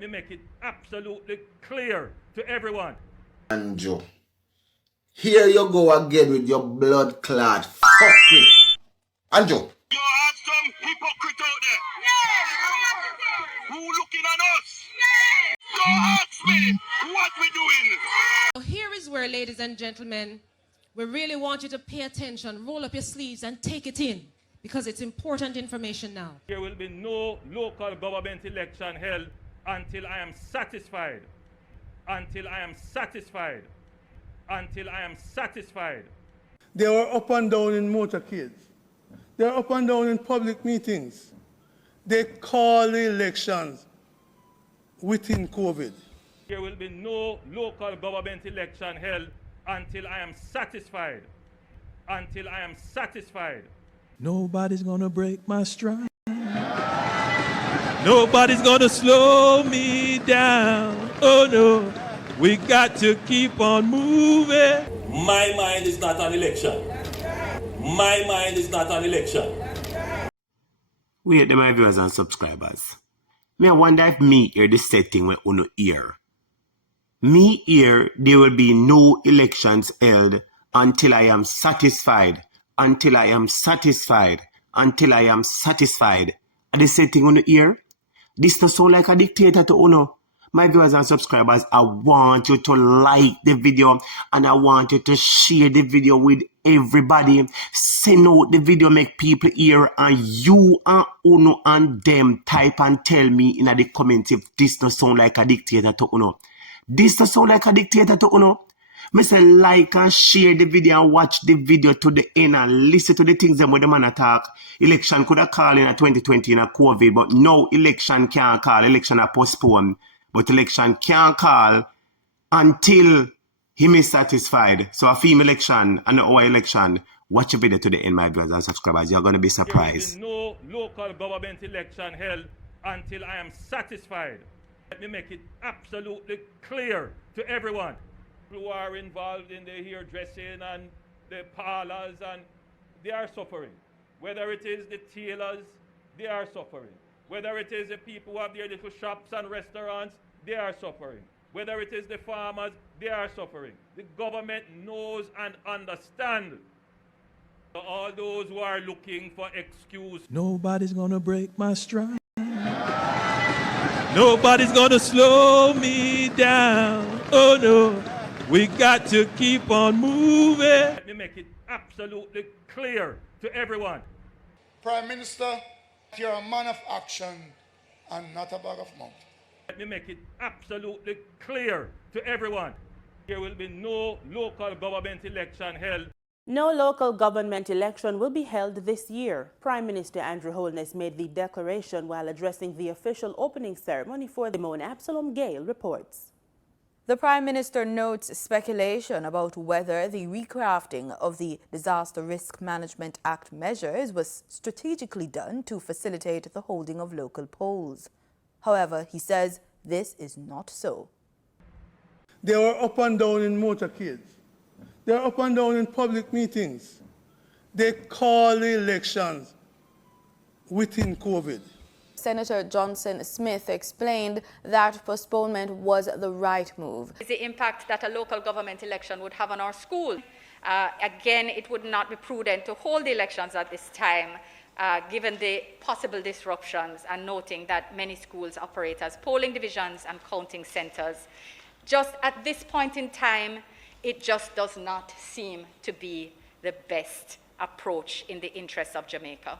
Let me make it absolutely clear to everyone. Anjo, here you go again with your blood clot fuckery. Anjo. You have some hypocrite out there. Who looking at us? Don't ask me what we doing. So here is where, ladies and gentlemen, we really want you to pay attention, roll up your sleeves and take it in, because it's important information now. There will be no local government election held until I am satisfied. Until I am satisfied. Until I am satisfied. They were up and down in motorcades. They're up and down in public meetings. They call the elections within COVID. There will be no local government election held until I am satisfied. Until I am satisfied. Nobody's gonna break my stride. Nobody's gonna slow me down. Oh no, we got to keep on moving. My mind is not on election. My mind is not on election. Wait, them my viewers and subscribers. I wonder if me hear the setting when uno hear. Me hear there will be no elections held until I am satisfied. Until I am satisfied. Until I am satisfied. Are the setting uno hear? This does sound like a dictator to uno. My viewers and subscribers, I want you to like the video and I want you to share the video with everybody. Send out the video, make people hear, and you and Uno and them type and tell me in the comments if this does sound like a dictator to Uno. This does sound like a dictator to Uno. Me say like and share the video and watch the video to the end and listen to the things them with the man attack. Election could have called in a 2020 in a COVID, but no election can't call. Election are postponed. But election can't call until him is satisfied. So a female election and our election, watch the video to the end, my brothers and subscribers. You're going to be surprised. There will be no local government election held until I am satisfied. Let me make it absolutely clear to everyone who are involved in the hairdressing and the parlors, and they are suffering. Whether it is the tailors, they are suffering. Whether it is the people who have their little shops and restaurants, they are suffering. Whether it is the farmers, they are suffering. The government knows and understands. So all those who are looking for excuse. Nobody's gonna break my stride. Nobody's gonna slow me down. Oh no, we got to keep on moving. Let me make it absolutely clear to everyone. Prime Minister, you're a man of action and not a bag of mouth. Let me make it absolutely clear to everyone. There will be no local government election held. No local government election will be held this year. Prime Minister Andrew Holness made the declaration while addressing the official opening ceremony for the Mount Absalom Gale reports. The Prime Minister notes speculation about whether the recrafting of the Disaster Risk Management Act measures was strategically done to facilitate the holding of local polls. However, he says this is not so. They were up and down in motorcades. They're up and down in public meetings. They call the elections within COVID. Senator Johnson Smith explained that postponement was the right move. The impact that a local government election would have on our school. Again, it would not be prudent to hold the elections at this time, given the possible disruptions, and noting that many schools operate as polling divisions and counting centers. Just at this point in time, it just does not seem to be the best approach in the interests of Jamaica.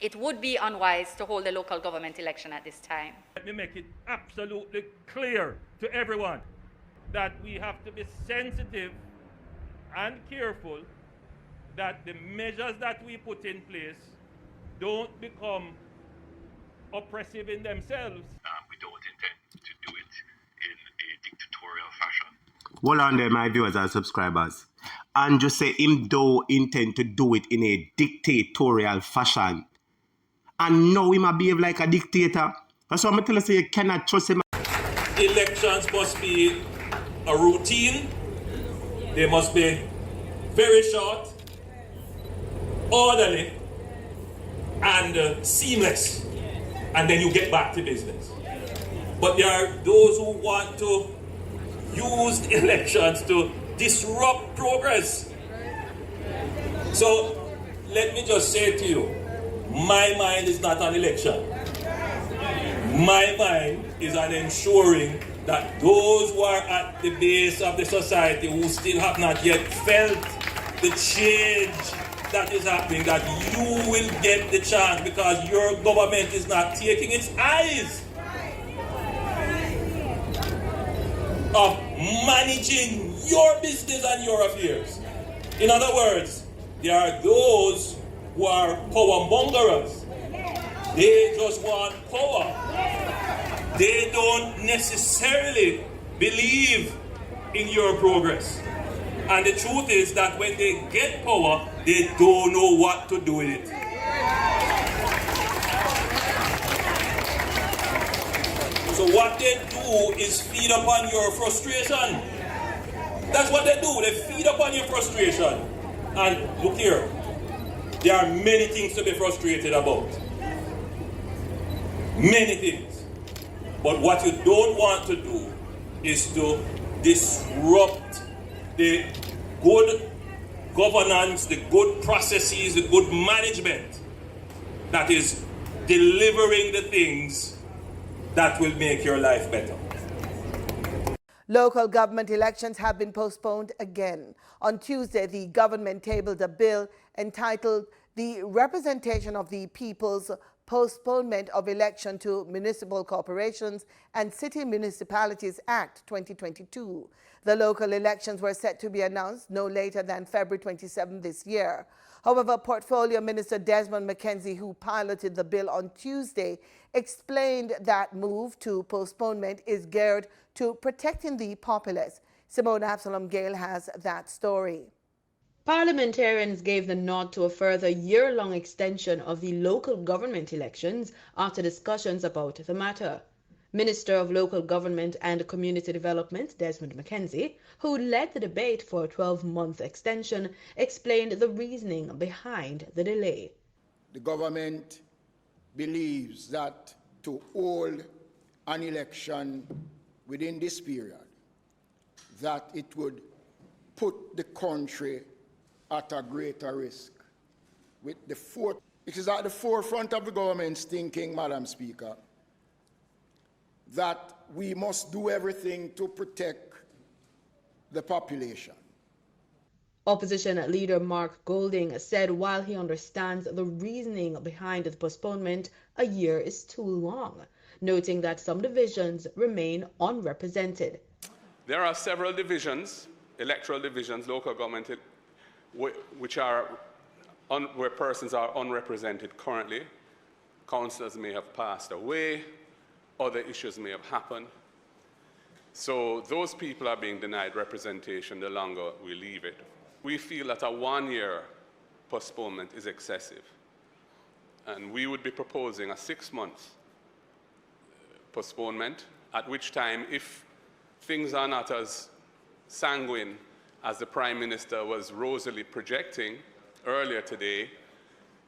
It would be unwise to hold a local government election at this time. Let me make it absolutely clear to everyone that we have to be sensitive and careful that the measures that we put in place don't become oppressive in themselves. We don't intend to do it in a dictatorial fashion. Hold on there, my viewers and subscribers. And just say him don't intend to do it in a dictatorial fashion. And now he might behave like a dictator. That's why I'm telling you, you cannot trust him. Elections must be a routine. They must be very short, orderly, and seamless. And then you get back to business. But there are those who want to use the elections to disrupt progress. So let me just say to you, my mind is not on election. My mind is on ensuring that those who are at the base of the society who still have not yet felt the change that is happening, that you will get the chance because your government is not taking its eyes of managing your business and your affairs. In other words, there are those who are power mongers. They just want power. They don't necessarily believe in your progress. And the truth is that when they get power, they don't know what to do with it. So what they do is feed upon your frustration. That's what they do. They feed upon your frustration. And look here, there are many things to be frustrated about. Many things. But what you don't want to do is to disrupt the good governance, the good processes, the good management that is delivering the things that will make your life better. Local government elections have been postponed again. On Tuesday, the government tabled a bill entitled The Representation of the People's Postponement of Election to Municipal Corporations and City Municipalities Act 2022. The local elections were set to be announced no later than February 27 this year. However, Portfolio Minister Desmond McKenzie, who piloted the bill on Tuesday, explained that move to postponement is geared to protecting the populace. Simone Absalom Gale has that story. Parliamentarians gave the nod to a further year-long extension of the local government elections after discussions about the matter. Minister of Local Government and Community Development, Desmond McKenzie, who led the debate for a 12-month extension, explained the reasoning behind the delay. The government believes that to hold an election within this period, that it would put the country at a greater risk. It is at the forefront of the government's thinking, Madam Speaker, that we must do everything to protect the population. Opposition leader Mark Golding said while he understands the reasoning behind the postponement, a year is too long, noting that some divisions remain unrepresented. There are several divisions, electoral divisions, local government, which are where persons are unrepresented currently. Councillors may have passed away, other issues may have happened. So those people are being denied representation the longer we leave it. We feel that a one-year postponement is excessive. And we would be proposing a 6-month postponement, at which time, if things are not as sanguine as the Prime Minister was rosily projecting earlier today,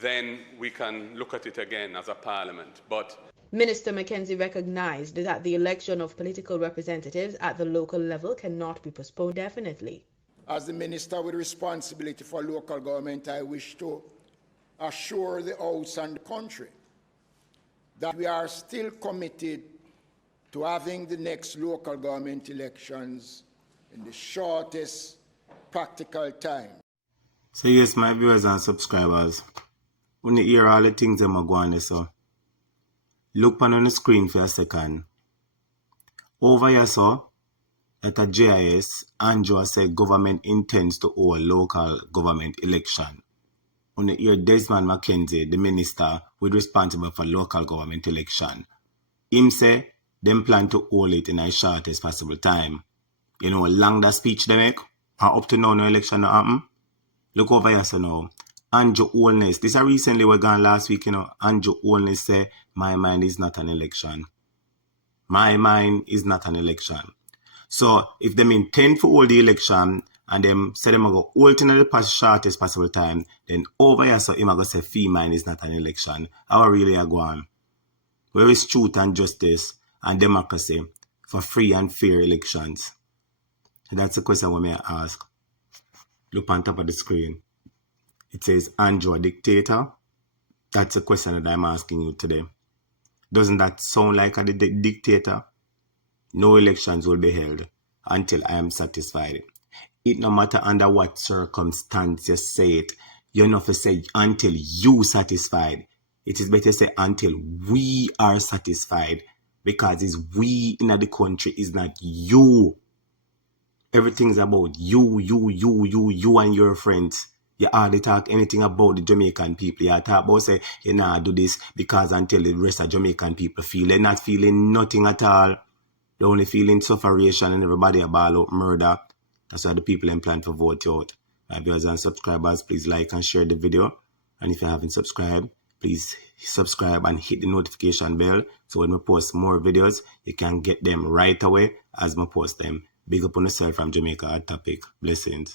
then we can look at it again as a Parliament. But Minister McKenzie recognized that the election of political representatives at the local level cannot be postponed definitely. As the Minister with responsibility for local government, I wish to assure the House and the country that we are still committed to having the next local government elections in the shortest practical time. So yes, my viewers and subscribers, when you hear all the things that are going on, so look on the screen for a second. Over here, so, at a GIS, Andrew said government intends to hold local government election. When you hear Desmond McKenzie, the minister with responsible for local government election, him say them plan to hold it in a shortest possible time. You know, long that speech they make, and up to now no election no happen. Look over here, so now. Andrew Holness, this is recently we gone last week, you know. Andrew Holness say, my mind is not an election. My mind is not an election. So, if them intend to hold the election, and them say them go hold in the shortest possible time, then over here, so him go say, fee mine is not an election. How really are going? Where is truth and justice? and democracy for free and fair elections? That's the question we may ask. Look on top of the screen. It says, Andrew, dictator? That's the question that I'm asking you today. Doesn't that sound like a dictator? No elections will be held until I am satisfied. It no matter under what circumstance you say it, you don't have to say until you satisfied. It is better to say until we are satisfied, because it's we in the country, is not you. Everything's about you and your friends. You hardly talk anything about the Jamaican people. You talk about say, you know, do this because until the rest of Jamaican people feel, they're not feeling nothing at all. They're only feeling sufferation and everybody about out murder. That's why the people in plan to vote you out. Viewers and subscribers, please like and share the video. And if you haven't subscribed, please subscribe and hit the notification bell. So when we post more videos, you can get them right away as we post them. Big up on yourself from Jamaica Hot Topic. Blessings.